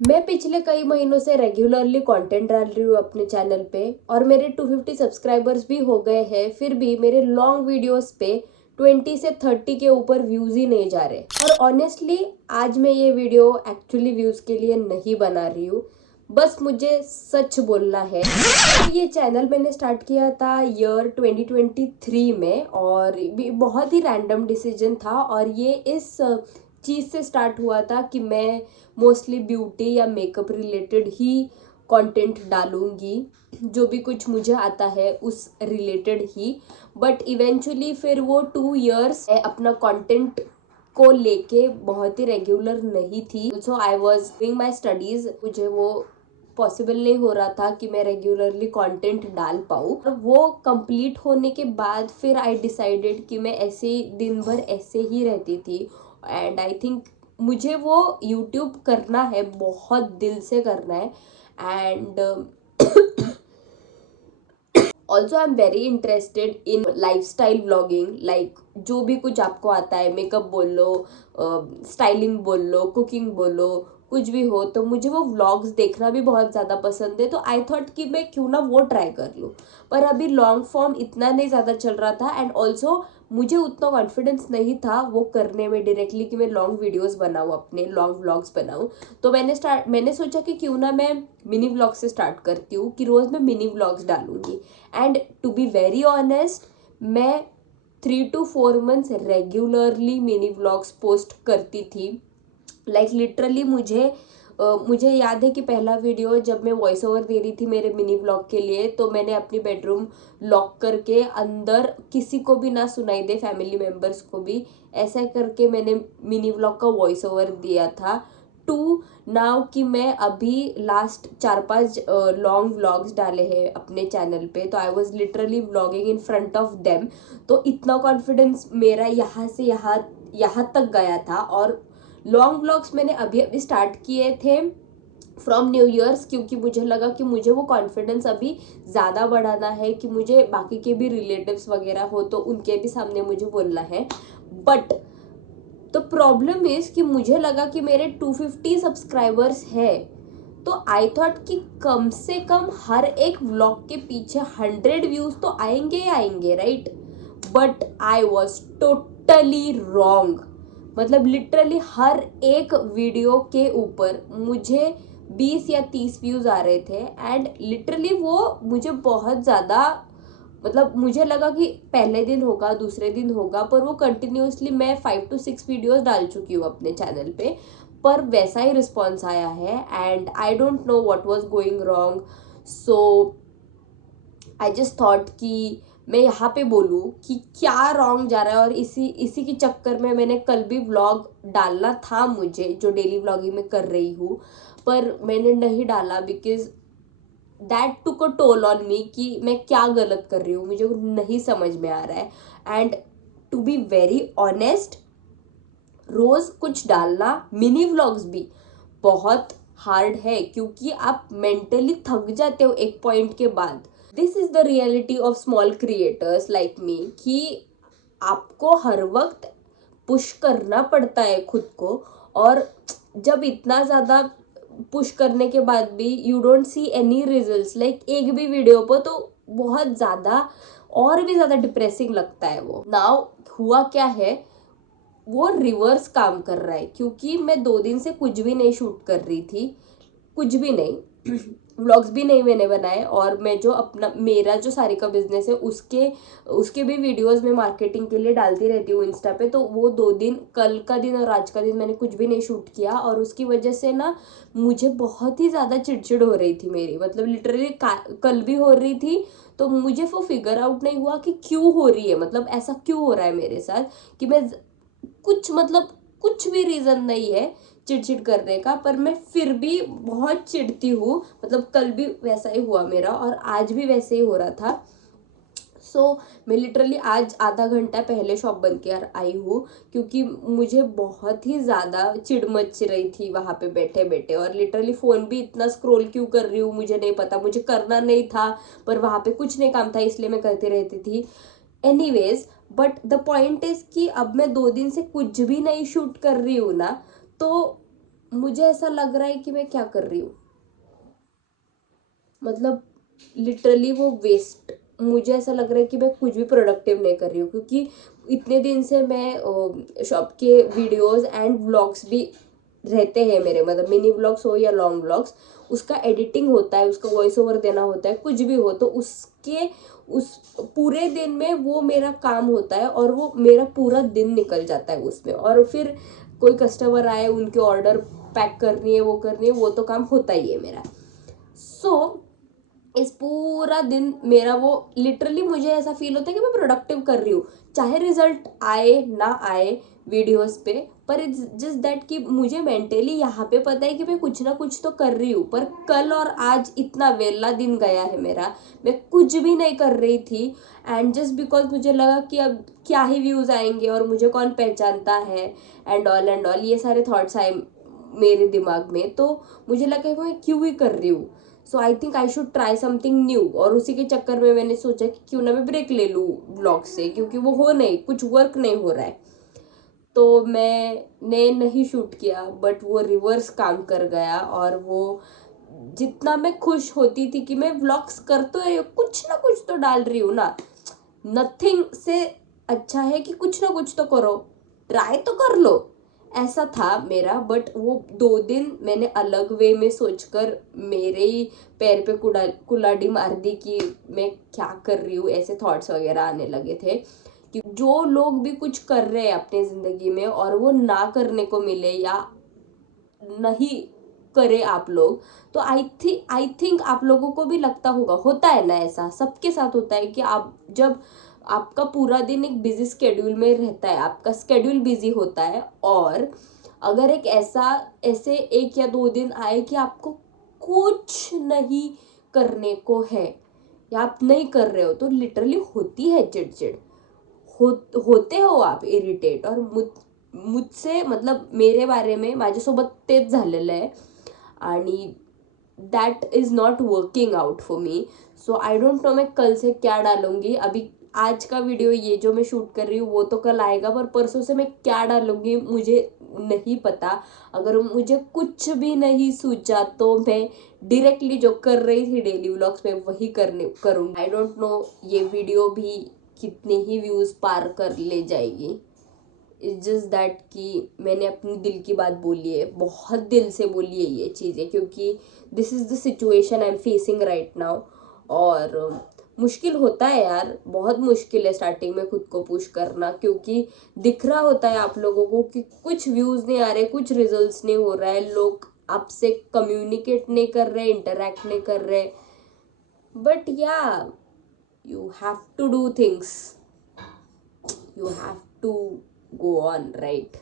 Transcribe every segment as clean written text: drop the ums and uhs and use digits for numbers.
मैं पिछले कई महीनों से रेगुलरली कंटेंट डाल रही हूँ अपने चैनल पे और मेरे 250 सब्सक्राइबर्स भी हो गए हैं, फिर भी मेरे लॉन्ग वीडियोस पे 20 से 30 के ऊपर व्यूज ही नहीं जा रहे। और ऑनेस्टली आज मैं ये वीडियो एक्चुअली व्यूज के लिए नहीं बना रही हूँ, बस मुझे सच बोलना है। तो ये चैनल मैंने स्टार्ट किया था ईयर 2023 में और बहुत ही रैंडम डिसीजन था। और ये इस चीज़ से स्टार्ट हुआ था कि मैं मोस्टली ब्यूटी या मेकअप रिलेटेड ही कंटेंट डालूंगी, जो भी कुछ मुझे आता है उस रिलेटेड ही। बट इवेंचुअली फिर वो 2 इयर्स अपना कंटेंट को लेके बहुत ही रेगुलर नहीं थी। So I was doing my studies, मुझे वो पॉसिबल नहीं हो रहा था कि मैं रेगुलरली कंटेंट डाल पाऊँ। और वो कंप्लीट होने के बाद फिर आई डिसाइडेड कि मैं ऐसे ही दिन भर ऐसे ही रहती थी। एंड आई थिंक मुझे वो यूट्यूब करना है, बहुत दिल से करना है। And also I am very interested in lifestyle vlogging, like जो भी कुछ आपको आता है, मेकअप बोल लो, स्टाइलिंग बोल लो, कुकिंग बोलो, कुछ भी हो, तो मुझे वो व्लॉग्स देखना भी बहुत ज़्यादा पसंद है। तो आई थॉट कि मैं क्यों ना वो ट्राई कर लूँ। पर अभी लॉन्ग फॉर्म इतना नहीं ज़्यादा चल रहा था एंड ऑल्सो मुझे उतना कॉन्फिडेंस नहीं था वो करने में डायरेक्टली कि मैं लॉन्ग वीडियोस बनाऊँ, अपने लॉन्ग व्लॉग्स बनाऊँ। तो मैंने सोचा कि क्यों ना मैं मिनी व्लॉग से स्टार्ट करती हूँ, कि रोज़ मैं मिनी व्लॉग्स डालूंगी। And to be very honest, मैं 3 to 4 months regularly mini vlogs post करती थी। लाइक लिटरली मुझे याद है कि पहला वीडियो जब मैं वॉइस ओवर दे रही थी मेरे मिनी व्लॉग के लिए, तो मैंने अपनी बेडरूम लॉक करके अंदर किसी को भी ना सुनाई दे, फैमिली मेम्बर्स को भी, ऐसा करके मैंने मिनी व्लॉग का वॉइस ओवर दिया था। टू नाउ कि मैं अभी लास्ट 4-5 लॉन्ग व्लॉग्स डाले हैं अपने चैनल पे, तो I was literally vlogging in front of them. तो इतना कॉन्फिडेंस मेरा यहाँ से यहाँ तक गया था। और लॉन्ग व्लॉग्स मैंने अभी अभी स्टार्ट किए थे फ्रॉम न्यू ईयर्स, क्योंकि मुझे लगा कि मुझे वो कॉन्फिडेंस अभी ज़्यादा बढ़ाना है, कि मुझे बाकी के भी रिलेटिव्स वगैरह हो तो उनके भी सामने मुझे बोलना है। बट तो प्रॉब्लम इज कि मुझे लगा कि मेरे 250 सब्सक्राइबर्स है, तो आई थॉट कि कम से कम हर एक व्लॉग के पीछे 100 व्यूज तो आएंगे ही आएंगे, right. But I was totally wrong. मतलब लिटरली हर एक वीडियो के ऊपर मुझे 20 या 30 व्यूज आ रहे थे। एंड लिटरली वो मुझे बहुत ज़्यादा, मतलब मुझे लगा कि पहले दिन होगा, दूसरे दिन होगा, पर वो कंटिन्यूसली मैं 5 to 6 वीडियोस डाल चुकी हूँ अपने चैनल पे, पर वैसा ही रिस्पॉन्स आया है। And I don't know what was going wrong. So I just thought कि मैं यहाँ पे बोलूँ कि क्या रॉन्ग जा रहा है। और इसी के चक्कर में मैंने कल भी व्लॉग डालना था मुझे, जो डेली व्लॉगिंग में कर रही हूँ, पर मैंने नहीं डाला because that took a toll on me कि मैं क्या गलत कर रही हूँ, मुझे नहीं समझ में आ रहा है। And to be very honest, रोज़ कुछ डालना, मिनी व्लॉग्स भी, बहुत हार्ड है, क्योंकि आप मेंटली थक जाते हो एक पॉइंट के बाद। This is the reality of small creators like me, कि आपको हर वक्त पुश करना पड़ता है खुद को। और जब इतना ज़्यादा पुश करने के बाद भी you don't see any results, like एक भी वीडियो पर, तो बहुत ज़्यादा और भी ज़्यादा डिप्रेसिंग लगता है वो। नाउ हुआ क्या है, वो रिवर्स काम कर रहा है, क्योंकि मैं 2 दिन से कुछ भी नहीं शूट कर रही थी, कुछ भी नहीं व्लॉग्स भी नहीं मैंने बनाए। और मैं जो अपना मेरा जो सारी का बिजनेस है उसके भी वीडियोस में मार्केटिंग के लिए डालती रहती हूँ इंस्टा पे, तो वो 2 दिन, कल का दिन और आज का दिन, मैंने कुछ भी नहीं शूट किया। और उसकी वजह से ना मुझे बहुत ही ज़्यादा चिड़चिड़ हो रही थी मेरी, मतलब लिटरली कल भी हो रही थी। तो मुझे वो फिगर आउट नहीं हुआ कि क्यों हो रही है, मतलब ऐसा क्यों हो रहा है मेरे साथ, कि मैं कुछ भी रीज़न नहीं है चिड़चिड़ करने का, पर मैं फिर भी बहुत चिढ़ती हूँ। मतलब कल भी वैसा ही हुआ मेरा और आज भी वैसे ही हो रहा था। मैं लिटरली आज आधा घंटा पहले शॉप बंद कर आई हूँ, क्योंकि मुझे बहुत ही ज़्यादा चिढ़ मच रही थी वहाँ पे बैठे बैठे। और लिटरली फ़ोन भी इतना स्क्रॉल क्यों कर रही हूँ मुझे नहीं पता, मुझे करना नहीं था, पर वहाँ पे कुछ नहीं काम था इसलिए मैं करती रहती थी। Anyways, but the point is कि अब मैं 2 दिन से कुछ भी नहीं शूट कर रही हूँ ना, तो मुझे ऐसा लग रहा है कि मैं क्या कर रही हूँ, मतलब लिटरली वो वेस्ट। मुझे ऐसा लग रहा है कि मैं कुछ भी प्रोडक्टिव नहीं कर रही हूँ, क्योंकि इतने दिन से मैं शॉप के वीडियोस एंड व्लॉग्स भी रहते हैं मेरे, मतलब मिनी व्लॉग्स हो या लॉन्ग व्लॉग्स, उसका एडिटिंग होता है, उसका वॉइस ओवर देना होता है, कुछ भी हो तो उसके उस पूरे दिन में वो मेरा काम होता है, और वो मेरा पूरा दिन निकल जाता है उसमें। और फिर कोई कस्टमर आए, उनके ऑर्डर पैक करनी है, वो करनी है, वो तो काम होता ही है मेरा। सो इस पूरा दिन मेरा वो लिटरली मुझे ऐसा फील होता है कि मैं प्रोडक्टिव कर रही हूँ, चाहे रिजल्ट आए ना आए वीडियोस पे, पर इट्स जस्ट दैट कि मुझे मेंटली यहाँ पे पता है कि मैं कुछ ना कुछ तो कर रही हूँ। पर कल और आज इतना वेला दिन गया है मेरा, मैं कुछ भी नहीं कर रही थी, एंड जस्ट बिकॉज मुझे लगा कि अब क्या ही व्यूज़ आएंगे और मुझे कौन पहचानता है, एंड ऑल ये सारे थॉट्स आए मेरे दिमाग में, तो मुझे लगा कि मैं क्यों ही कर रही हूँ। So I think I should try something new, और उसी के चक्कर में मैंने सोचा कि क्यों ना मैं ब्रेक ले लूँ ब्लॉग से, क्योंकि वो हो नहीं, कुछ वर्क नहीं हो रहा है। तो मैंने नहीं शूट किया, बट वो रिवर्स काम कर गया, और वो जितना मैं खुश होती थी कि मैं व्लॉग्स कर तो रही हूँ, कुछ ना कुछ तो डाल रही हूँ ना, नथिंग से अच्छा है कि कुछ ना कुछ तो करो, ट्राई तो कर लो, ऐसा था मेरा। बट वो 2 दिन मैंने अलग वे में सोचकर मेरे ही पैर पे कुल्हाड़ी मार दी कि मैं क्या कर रही हूँ, ऐसे थॉट्स वगैरह आने लगे थे कि जो लोग भी कुछ कर रहे हैं अपने ज़िंदगी में और वो ना करने को मिले या नहीं करे आप लोग, तो आई थिंक आप लोगों को भी लगता होगा, होता है ना, ऐसा सबके साथ होता है कि आप जब आपका पूरा दिन एक बिजी स्केड्यूल में रहता है, आपका स्केड्यूल बिजी होता है, और अगर एक ऐसे 1 या 2 दिन आए कि आपको कुछ नहीं करने को है या आप नहीं कर रहे हो, तो लिटरली होती है चिड़चिड़, होते हो आप इरिटेट। और मुझसे मतलब मेरे बारे में माझ्यासोबत तेच झालेलं आहे, आणि that is not working out for me. So I don't know मैं कल से क्या डालूंगी। अभी आज का वीडियो ये जो मैं शूट कर रही हूँ वो तो कल आएगा, पर परसों से मैं क्या डालूंगी मुझे नहीं पता। अगर मुझे कुछ भी नहीं सूझा तो मैं डायरेक्टली जो कर रही थी डेली व्लॉग्स में वही करूँगी। आई डोंट नो ये वीडियो भी कितने ही व्यूज़ पार कर ले जाएगी। इट्स जस्ट दैट कि मैंने अपनी दिल की बात बोली है, बहुत दिल से बोली है ये चीज़ें, क्योंकि this is the situation I am facing right now. और मुश्किल होता है यार, बहुत मुश्किल है स्टार्टिंग में खुद को पुश करना, क्योंकि दिख रहा होता है आप लोगों को कि कुछ व्यूज़ नहीं आ रहे, कुछ रिजल्ट्स नहीं हो रहा है, लोग आपसे कम्युनिकेट नहीं कर रहे, इंटरेक्ट नहीं कर रहे। But yeah you have to do things, you have to go on, right.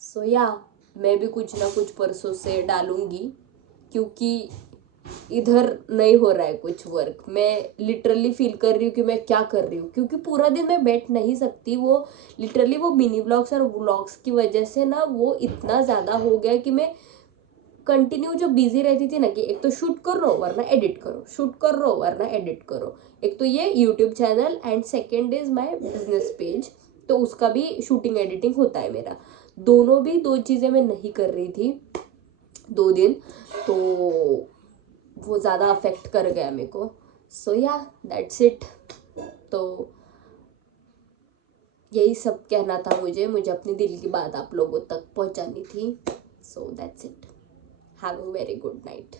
So yeah मैं भी कुछ ना कुछ परसों से डालूंगी, क्योंकि इधर नहीं हो रहा है कुछ वर्क। मैं लिटरली फील कर रही हूँ कि मैं क्या कर रही हूँ, क्योंकि पूरा दिन मैं बैठ नहीं सकती। वो लिटरली वो मिनी व्लॉग्स और व्लॉग्स की वजह से ना वो इतना ज़्यादा हो गया कि मैं कंटिन्यू जो बिजी रहती थी ना, कि एक तो शूट कर लो वरना एडिट करो, शूट कर लो वरना एडिट करो, एक तो ये YouTube channel, and second is my business page, तो उसका भी शूटिंग एडिटिंग होता है मेरा। दोनों भी 2 चीज़ें मैं नहीं कर रही थी 2 दिन, तो वो ज़्यादा अफेक्ट कर गया मेरे को। सो या दैट्स इट। तो यही सब कहना था मुझे अपने दिल की बात आप लोगों तक पहुंचानी थी। So that's it. Have a very good night.